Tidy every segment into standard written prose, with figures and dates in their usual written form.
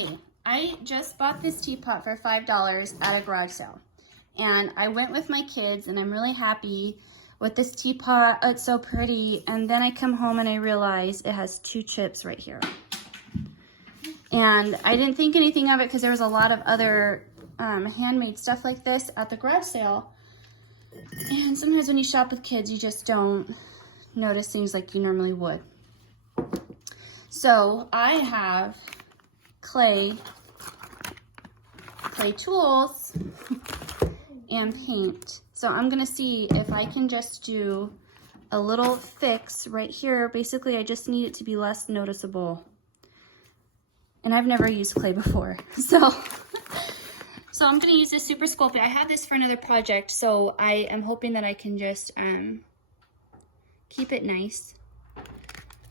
Okay, I just bought this teapot for $5 at a garage sale. And I went with my kids and I'm really happy with this teapot. It's so pretty. And then I come home and I realize it has 2 chips right here. And I didn't think anything of it because there was a lot of other handmade stuff like this at the garage sale. And sometimes when you shop with kids, you just don't notice things like you normally would. So I have clay tools and paint. So I'm gonna see if I can just do a little fix right here. Basically, I just need it to be less noticeable. And I've never used clay before, so I'm gonna use this Super Sculpey. I have this for another project, so I am hoping that I can just keep it nice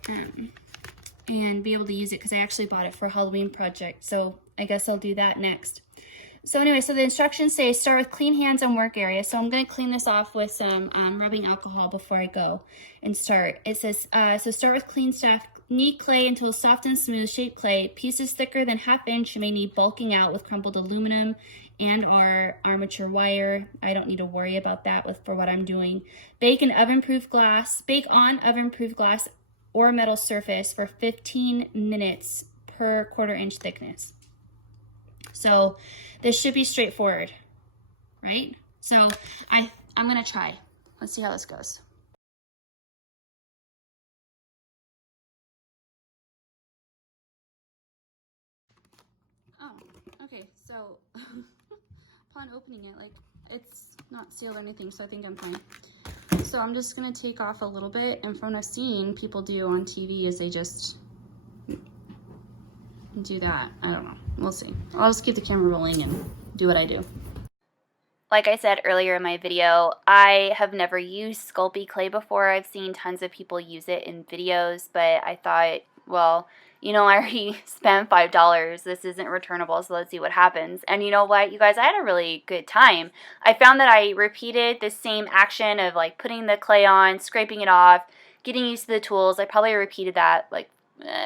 and be able to use it because I actually bought it for a Halloween project. So I guess I'll do that next. So anyway, so the instructions say start with clean hands and work area. So I'm gonna clean this off with some rubbing alcohol before I go and start. It says, so start with clean stuff. Knead clay until soft and smooth shaped clay. Pieces thicker than 1/2 inch may need bulking out with crumpled aluminum and or armature wire. I don't need to worry about that for what I'm doing. Bake on oven-proof glass or metal surface for 15 minutes per 1/4 inch thickness. So this should be straightforward, right? So I'm gonna try. Let's see how this goes. Oh, okay, so upon opening it, like, it's not sealed or anything, so I think I'm fine. So I'm just gonna take off a little bit, and from what I've seen people do on TV is they just do that. I don't know, we'll see. I'll just keep the camera rolling and do what I do. Like I said earlier in my video, I have never used Sculpey clay before. I've seen tons of people use it in videos, but I thought, well, you know, I already spent $5. This isn't returnable, so let's see what happens. And you know what, you guys, I had a really good time. I found that I repeated the same action of like putting the clay on, scraping it off, getting used to the tools. I probably repeated that like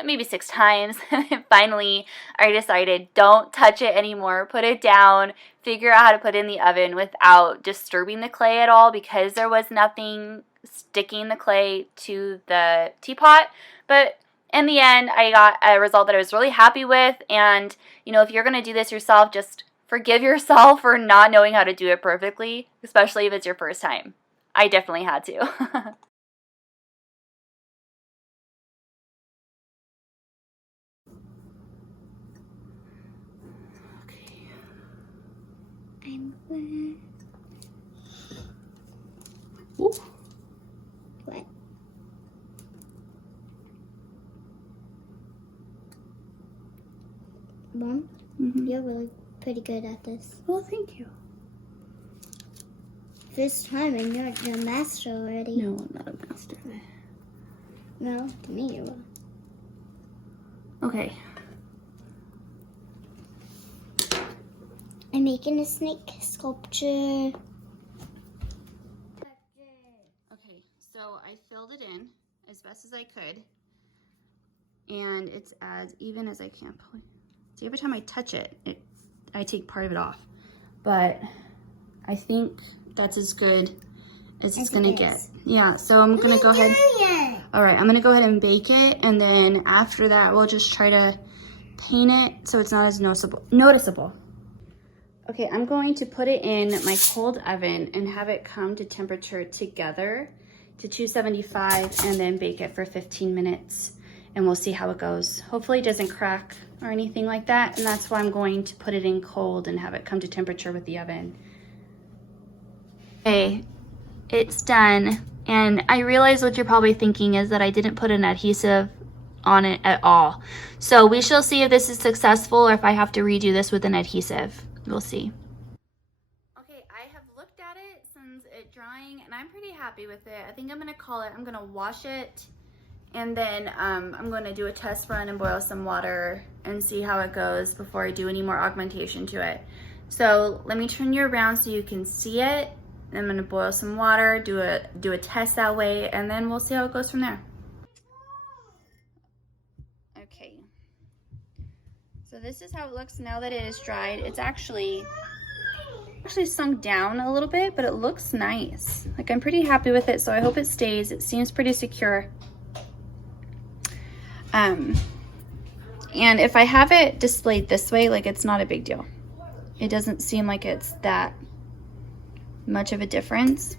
maybe 6 times. And finally, I decided don't touch it anymore. Put it down, figure out how to put it in the oven without disturbing the clay at all because there was nothing sticking the clay to the teapot. But in the end, I got a result that I was really happy with. And, you know, if you're going to do this yourself, just forgive yourself for not knowing how to do it perfectly, especially if it's your first time. I definitely had to. I'm wet. Ooh. What? Mom, you're really pretty good at this. Well, thank you. First time, and you're a master already. No, I'm not a master. No, to me you are. Okay. I'm making a snake sculpture. Okay, so I filled it in as best as I could. And it's as even as I can. See, every time I touch it, I take part of it off. But I think that's as good as it's gonna get. Yeah, so I'm gonna go ahead. All right, I'm gonna go ahead and bake it. And then after that, we'll just try to paint it so it's not as noticeable. Okay, I'm going to put it in my cold oven and have it come to temperature together to 275 and then bake it for 15 minutes and we'll see how it goes. Hopefully it doesn't crack or anything like that, and that's why I'm going to put it in cold and have it come to temperature with the oven. Okay, it's done, and I realize what you're probably thinking is that I didn't put an adhesive on it at all. So we shall see if this is successful or if I have to redo this with an adhesive. We'll see. Okay, I have looked at it since it's drying and I'm pretty happy with it. I think I'm gonna call it, I'm gonna wash it and then I'm gonna do a test run and boil some water and see how it goes before I do any more augmentation to it. So let me turn you around so you can see it. I'm gonna boil some water, do a test that way, and then we'll see how it goes from there. Okay. So this is how it looks now that it is dried. It's actually sunk down a little bit, but it looks nice. Like, I'm pretty happy with it, so I hope it stays. It seems pretty secure. And if I have it displayed this way, like, it's not a big deal. It doesn't seem like it's that much of a difference.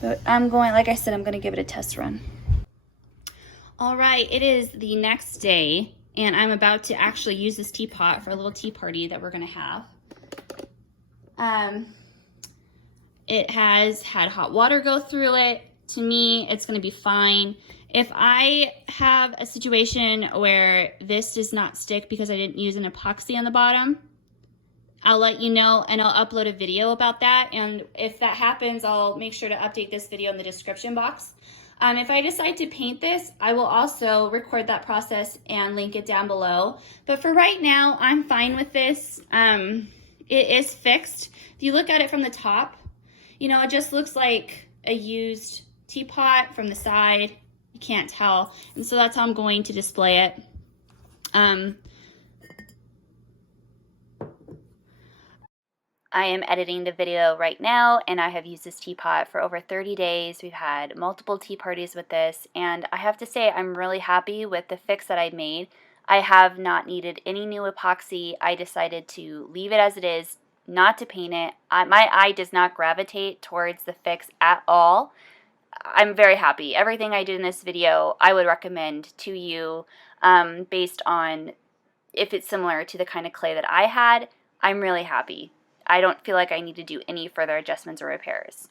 But I'm going, like I said, I'm gonna give it a test run. All right, it is the next day, and I'm about to actually use this teapot for a little tea party that we're gonna have. It has had hot water go through it. To me, it's gonna be fine. If I have a situation where this does not stick because I didn't use an epoxy on the bottom, I'll let you know, and I'll upload a video about that. And if that happens, I'll make sure to update this video in the description box. If I decide to paint this, I will also record that process and link it down below. But for right now, I'm fine with this. It is fixed. If you look at it from the top, you know, it just looks like a used teapot from the side. You can't tell. And so that's how I'm going to display it. I am editing the video right now, and I have used this teapot for over 30 days. We've had multiple tea parties with this, and I have to say I'm really happy with the fix that I made. I have not needed any new epoxy. I decided to leave it as it is, not to paint it. My eye does not gravitate towards the fix at all. I'm very happy. Everything I did in this video, I would recommend to you based on if it's similar to the kind of clay that I had. I'm really happy. I don't feel like I need to do any further adjustments or repairs.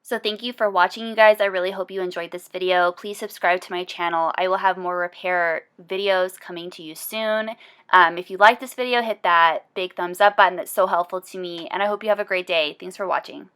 So thank you for watching, you guys. I really hope you enjoyed this video. Please subscribe to my channel. I will have more repair videos coming to you soon. If you like this video, hit that big thumbs up button. That's so helpful to me. And I hope you have a great day. Thanks for watching.